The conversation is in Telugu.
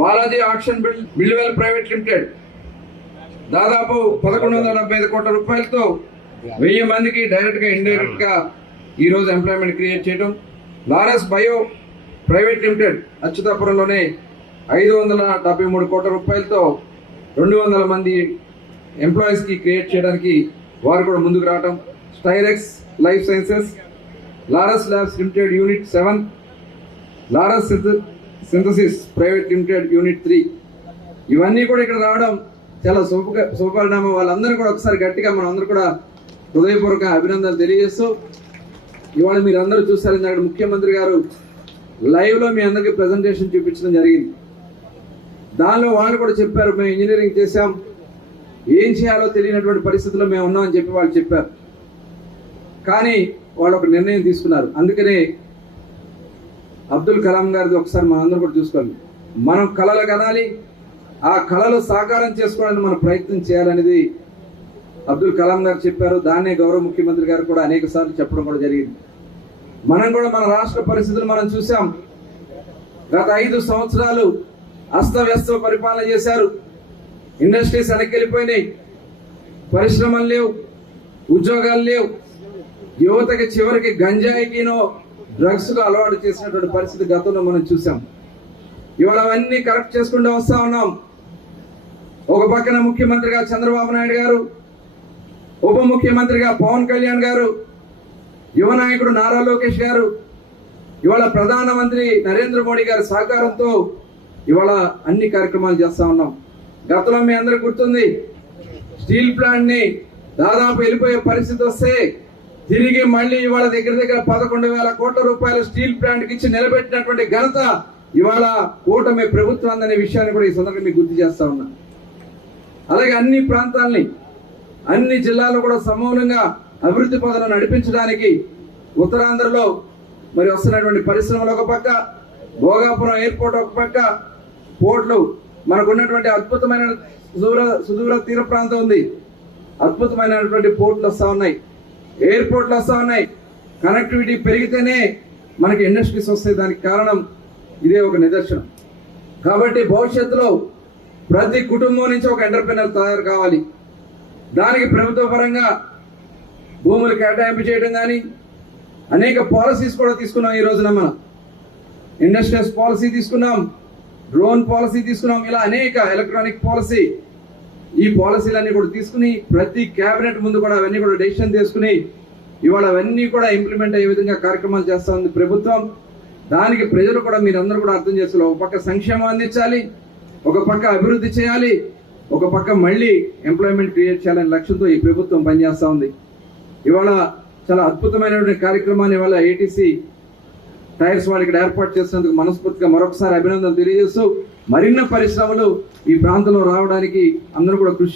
బాలాజీ ఆక్షన్ బిల్డ్వెల్ ప్రైవేట్ లిమిటెడ్ దాదాపు 1175 కోట్ల రూపాయలతో 1000 మందికి డైరెక్ట్ గా ఇండైరెక్ట్ గా ఈ రోజు ఎంప్లాయ్మెంట్ క్రియేట్ చేయడం. లారస్ బయో ప్రైవేట్ లిమిటెడ్ అచ్యుతాపురంలోనే 573 కోట్ల రూపాయలతో 200 మంది ఎంప్లాయీస్ కి క్రియేట్ చేయడానికి వారు కూడా ముందుకు రావడం. Styrex life sciences, Laurus labs limited unit 7, Laurus synthesis private limited unit 3, ఇవన్నీ కూడా ఇక్కడ రావడం చాలా శుభపరిణామం. వాళ్ళందరూ కూడా ఒకసారి గట్టిగా మనం అందరూ కూడా హృదయపూర్వక అభినందనలు తెలియజేస్తూ, ఇవాళ మీరు అందరూ చూస్తారు ఇందాక ముఖ్యమంత్రి గారు లైవ్ లో మీ అందరికీ ప్రెజెంటేషన్ చూపించడం జరిగింది. దానిలో వాళ్ళు కూడా చెప్పారు, మేము ఇంజనీరింగ్ చేశాం, ఏం చేయాలో తెలియనటువంటి పరిస్థితుల్లో మేము ఉన్నామని చెప్పి వాళ్ళు చెప్పారు. కానీ వాళ్ళు ఒక నిర్ణయం తీసుకున్నారు. అందుకనే అబ్దుల్ కలాం గారిది ఒకసారి మనం అందరూ కూడా చూసుకోవాలి. మనం కళలు కనాలి, ఆ కళలు సాకారం చేసుకోవడానికి మనం ప్రయత్నం చేయాలనేది అబ్దుల్ కలాం గారు చెప్పారు. దాన్నే గౌరవ ముఖ్యమంత్రి గారు కూడా అనేక సార్లు చెప్పడం కూడా జరిగింది. మనం కూడా మన రాష్ట్ర పరిస్థితులు మనం చూసాం. గత 5 సంవత్సరాలు అస్తవ్యస్త పరిపాలన చేశారు. ఇండస్ట్రీస్ వెనక్కి, పరిశ్రమలు లేవు, ఉద్యోగాలు లేవు. యువతకి చివరికి గంజాయికినో డ్రగ్స్ కు అలవాటు చేసినటువంటి పరిస్థితి గతంలో మనం చూసాం. ఇవాళ అవన్నీ కరెక్ట్ చేసుకుంటూ వస్తా ఉన్నాం. ఒక పక్కన ముఖ్యమంత్రిగా చంద్రబాబు నాయుడు గారు, ఉప ముఖ్యమంత్రిగా పవన్ కళ్యాణ్ గారు, యువ నాయకుడు నారా లోకేష్ గారు, ఇవాళ ప్రధానమంత్రి నరేంద్ర మోడీ గారి సహకారంతో ఇవాళ అన్ని కార్యక్రమాలు చేస్తా ఉన్నాం. గతంలో మీ అందరికి గుర్తుంది, స్టీల్ ప్లాంట్ ని దాదాపు వెళ్ళిపోయే పరిస్థితి వస్తే తిరిగి మళ్ళీ ఇవాళ దగ్గర 11,000 కోట్ల రూపాయల స్టీల్ ప్లాంట్ కి ఇచ్చి నిలబెట్టినటువంటి ఘనత ఇవాళ కూటమి ప్రభుత్వం అనే విషయాన్ని కూడా ఈ సందర్భంగా మీకు గుర్తు చేస్తా ఉన్నా. అలాగే అన్ని ప్రాంతాలని, అన్ని జిల్లాలు కూడా సమూలంగా అభివృద్ధి పథంలో నడిపించడానికి ఉత్తరాంధ్రలో మరి వస్తున్నటువంటి పరిశ్రమలు ఒక పక్క, భోగాపురం ఎయిర్పోర్ట్ ఒక పక్క, పోర్ట్లు, మనకు ఉన్నటువంటి అద్భుతమైన సుదూర తీర ప్రాంతం ఉంది, అద్భుతమైనటువంటి పోర్ట్లు వస్తా ఉన్నాయి, ఎయిర్పోర్ట్లు వస్తా ఉన్నాయి. కనెక్టివిటీ పెరిగితేనే మనకి ఇండస్ట్రీస్ వస్తాయి. దానికి కారణం ఇదే ఒక నిదర్శనం. కాబట్టి భవిష్యత్తులో ప్రతి కుటుంబం నుంచి ఒక ఎంటర్‌ప్రెన్యూర్ తయారు కావాలి. దానికి ప్రభుత్వ పరంగా భూములు కేటాయింపు చేయడం కానీ అనేక పాలసీస్ కూడా తీసుకున్నాం. ఈ రోజున మనం ఇండస్ట్రియల్స్ పాలసీ తీసుకున్నాం, డ్రోన్ పాలసీ తీసుకున్నాం, ఇలా అనేక ఎలక్ట్రానిక్ పాలసీ, ఈ పాలసీలన్నీ కూడా తీసుకుని ప్రతి కేబినెట్ ముందు కూడా అవన్నీ కూడా డెసిషన్ తీసుకుని ఇవాళ అవన్నీ కూడా ఇంప్లిమెంట్ అయ్యే విధంగా కార్యక్రమాలు చేస్తా ఉంది ప్రభుత్వం. దానికి ప్రజలు కూడా మీరందరూ కూడా అర్థం చేసుకోవాలి. ఒక పక్క సంక్షేమం అందించాలి, ఒక పక్క అభివృద్ధి చేయాలి, ఒక పక్క మళ్ళీ ఎంప్లాయ్మెంట్ క్రియేట్ చేయాలనే లక్ష్యంతో ఈ ప్రభుత్వం పనిచేస్తా ఉంది. ఇవాళ చాలా అద్భుతమైనటువంటి కార్యక్రమాన్ని ఇవాళ ఏటీసీ టైర్స్ వాళ్ళు ఇక్కడ ఏర్పాటు చేసినందుకు మనస్ఫూర్తిగా మరొకసారి అభినందనలు తెలియజేస్తూ, మరిన్ని పరిశ్రమలు ఈ ప్రాంతంలో రావడానికి అందరూ కూడా కృషి